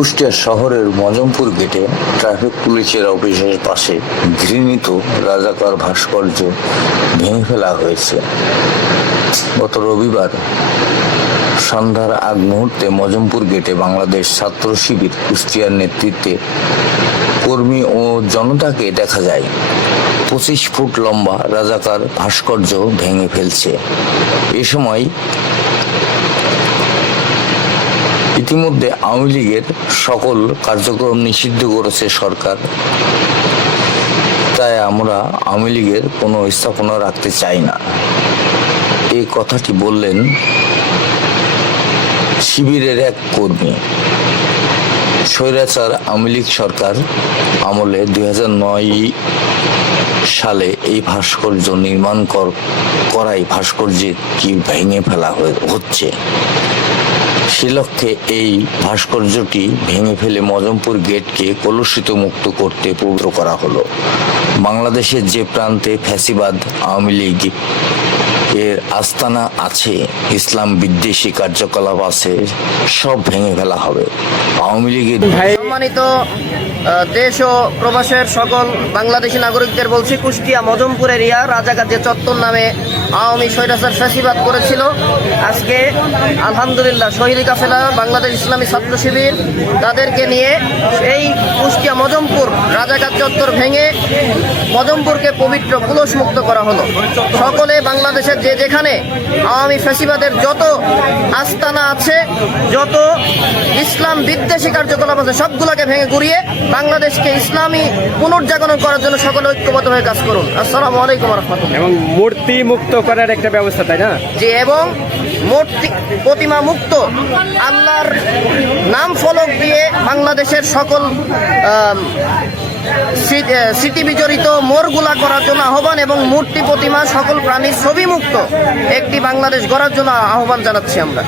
কুষ্টিয়া শহরের মজমপুর গেটে ট্রাফিক পুলিশের অফিসের পাশে ঘৃণিত রাজাকার ভাস্কর্য ভেঙে ফেলা হয়েছে। গত রবিবার সন্ধ্যার আগ মুহূর্তে মজমপুর গেটে বাংলাদেশ ছাত্র শিবির কুষ্টিয়ার নেতৃত্বে কর্মী ও জনতাকে দেখা যায় 25 ফুট লম্বা রাজাকার ভাস্কর্য ভেঙে ফেলছে। এ সময় ইতিমধ্যে আওয়ামী লীগের সকল কার্যক্রম নিষিদ্ধ করেছে সরকার, তাই আমরা আওয়ামী লীগের কোনো স্থাপনা রাখতে চাই না, এই কথাটি বললেন শিবিরের এক কর্মী। স্বৈরাচার আওয়ামী লীগ সরকার আমলে 2009 সালে এই ভাস্কর্য নির্মাণ করাই ভাস্কর্যের কি ভেঙে ফেলা হচ্ছে। সে লক্ষ্যে এই ভাস্কর্যটি ভেঙে ফেলে মজমপুর গেটকে কলুষিত মুক্ত করতে পবিত্র করা হলো। বাংলাদেশের যে প্রান্তে ফ্যাসিবাদ আওয়ামী লীগ এর আস্তানা আছে, ইসলাম বিদ্বেষী কার্যকলাপ আছে, সব ভেঙে ফেলা হবে। আওয়ামী লীগের সম্মানিত দেশ ও প্রবাসের সকল বাংলাদেশি নাগরিকদের বলছি, কুষ্টিয়া মজমপুর এরিয়া রাজাকার যে চত্বর নামে আওয়ামী স্বৈরাচার ফ্যাসিবাদ করেছিল, আজকে আলহামদুলিল্লাহ শহীদ কাফেলা বাংলাদেশ ইসলামী ছাত্র শিবির তাদেরকে নিয়ে এই কুষ্টিয়া মজমপুর রাজাকার চত্বর ভেঙে মজমপুরকে পবিত্র কুলস মুক্ত করা হলো। সকলে বাংলাদেশের যে যেখানে আওয়ামী ফ্যাসিবাদের যত আস্তানা আছে, যত ইসলাম বিদ্বেষী কার্যকলাপ আছে, সবগুলোকে ভেঙে গুড়িয়ে বাংলাদেশকে ইসলামী পুনর্জাগরণ করার জন্য সকলে ঐক্যবদ্ধ হয়ে কাজ করুন। আসসালামু আলাইকুম ওয়া রাহমাতুল্লাহ। এবং মূর্তি মুক্ত করার একটা ব্যবস্থা, তাই না? যে এবং মূর্তি প্রতিমা মুক্ত আল্লাহর নাম ফলক দিয়ে বাংলাদেশের সকল স্মৃতি বিজড়িত মোড়গুলা করার জন্য আহ্বান এবং মূর্তি প্রতিমা সকল প্রাণীর ছবি মুক্ত একটি বাংলাদেশ গড়ার জন্য আহ্বান জানাচ্ছি আমরা।